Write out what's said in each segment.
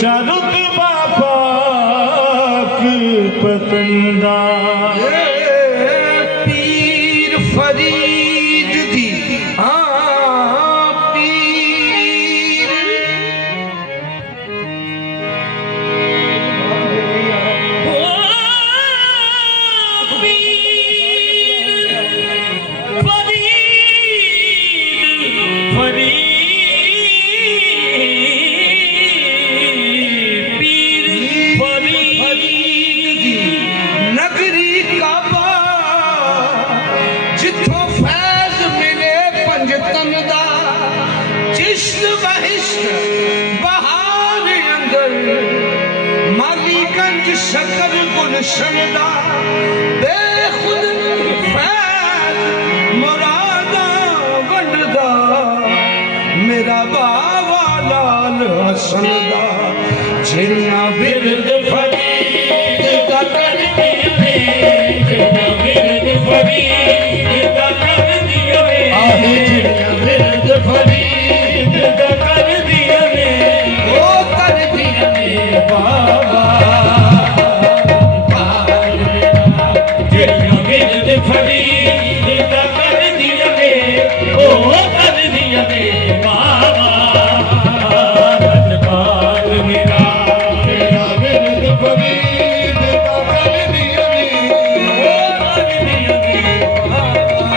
चारुक बापाक पतंदा पीर फरीद दी पीर शकर गुलशन दा बेखुद फैज मुरादा वंडदा मेरा बाबा लाल हसन दा जिन्ना बिरद फरीद दा करदी वे जिन्ना बिरद फरीद दा करदी वे जिन्ना बिरद फरीद दा करदी वे ओ करदी वे बाबा फरीद दा कर दिया रे ओ कर दिया रे बाबा बाल मेरा तेरा बिरद फरीद दा कर दिया रे ओ कर दिया रे बाबा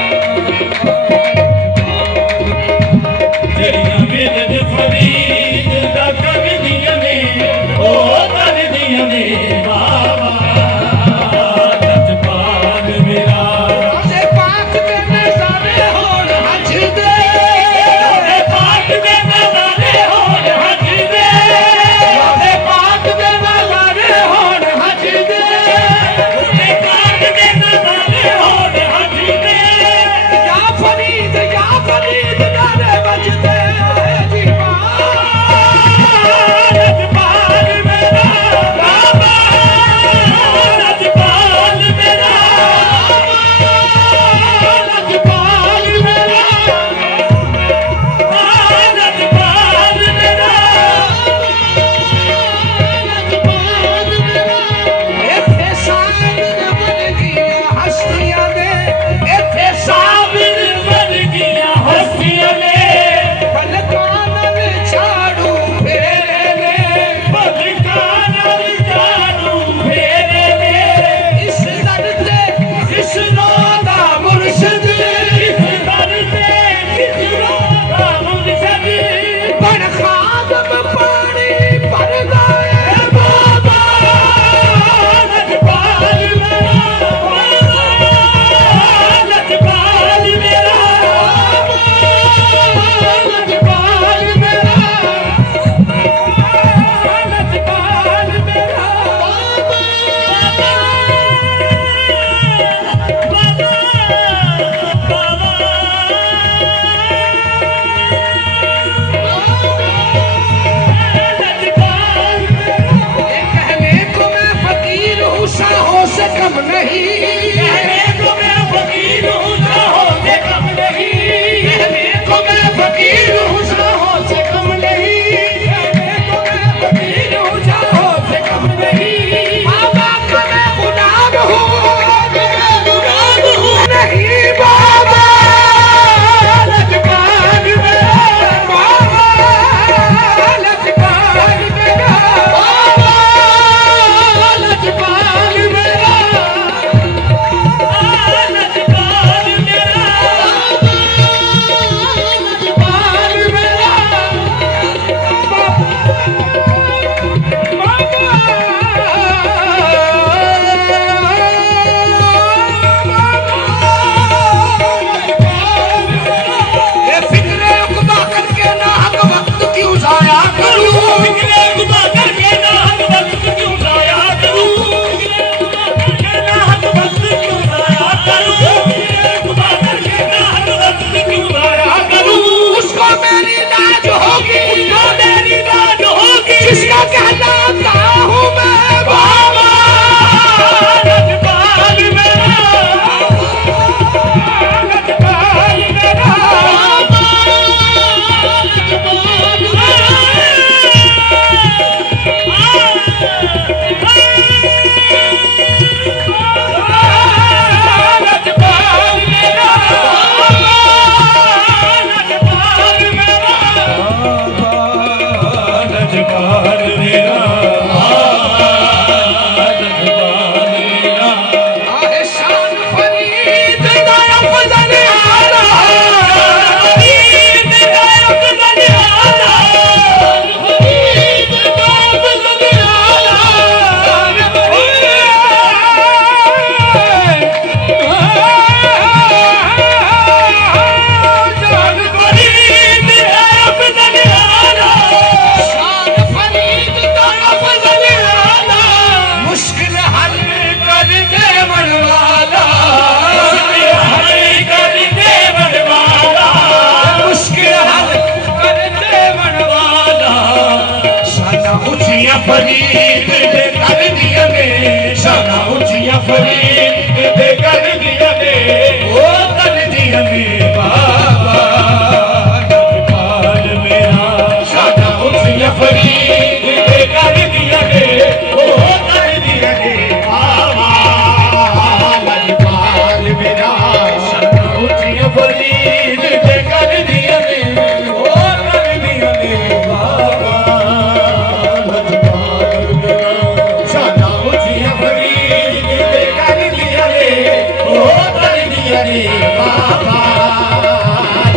रे बाबा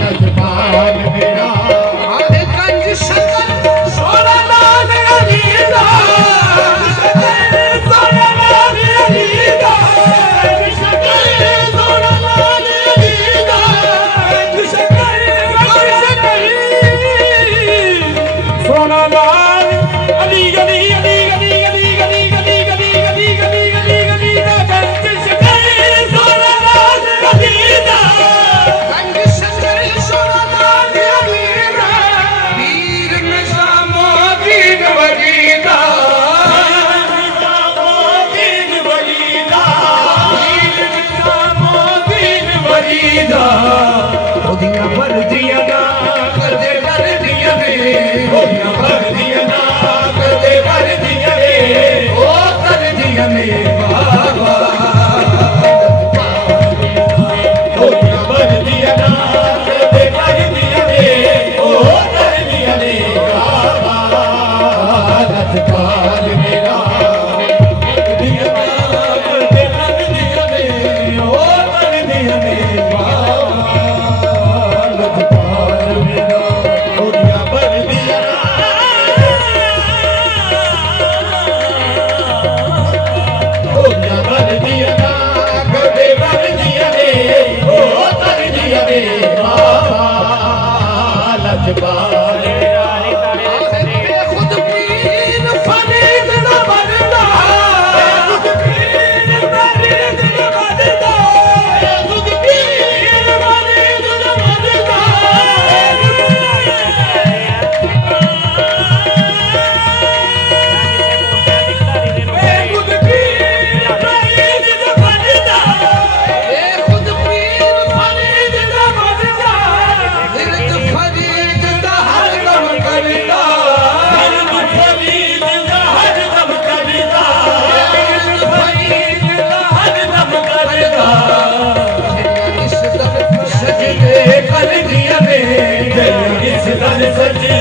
लजपाल मेरा आधे कंज शंकर सोना लाल अली दा सोना लाल अली दा सोना लाल अली दा सोना लाल अली अली अली अली अली अली अली अली अली अली अली अली दा कंज शंकर सोना लाल अली दा कंज शंकर सोना लाल अली दा वीर निशामो दीन वलीदा दीन वलीदा वीर निशामो दीन वलीदा ओदियां वर्दियां ना करदे वर्दियां वे ओदियां वर्दियां ना करदे वर्दियां वे ओ करदियां ने बाबा ओदियां वर्दियां ना करदे वर्दियां वे ओ करदियां ने बाबा लजपाल मेरा दिया ना करदे वर्दियां वे ओ करदियां ने बाबा लजपाल मेरा ओदियां वर्दियां ना ओदियां वर्दियां ना करदे वर्दियां रे ओ करदियां रे बाबा लजपाल मेरा खुद पीर फरीद दा बनदा खुद पीर फरीद दा बनदा खुद पीर फरीद दा बनदा खुद पीर फरीद दा बनदा खुद पीर फरीद दा बनदा दिल फरीद दा हर दम करदा फरीद दा हर दम करदा फरीद दा हर दम करदा इस दम सजदे कर दिया ने इस दम सजदे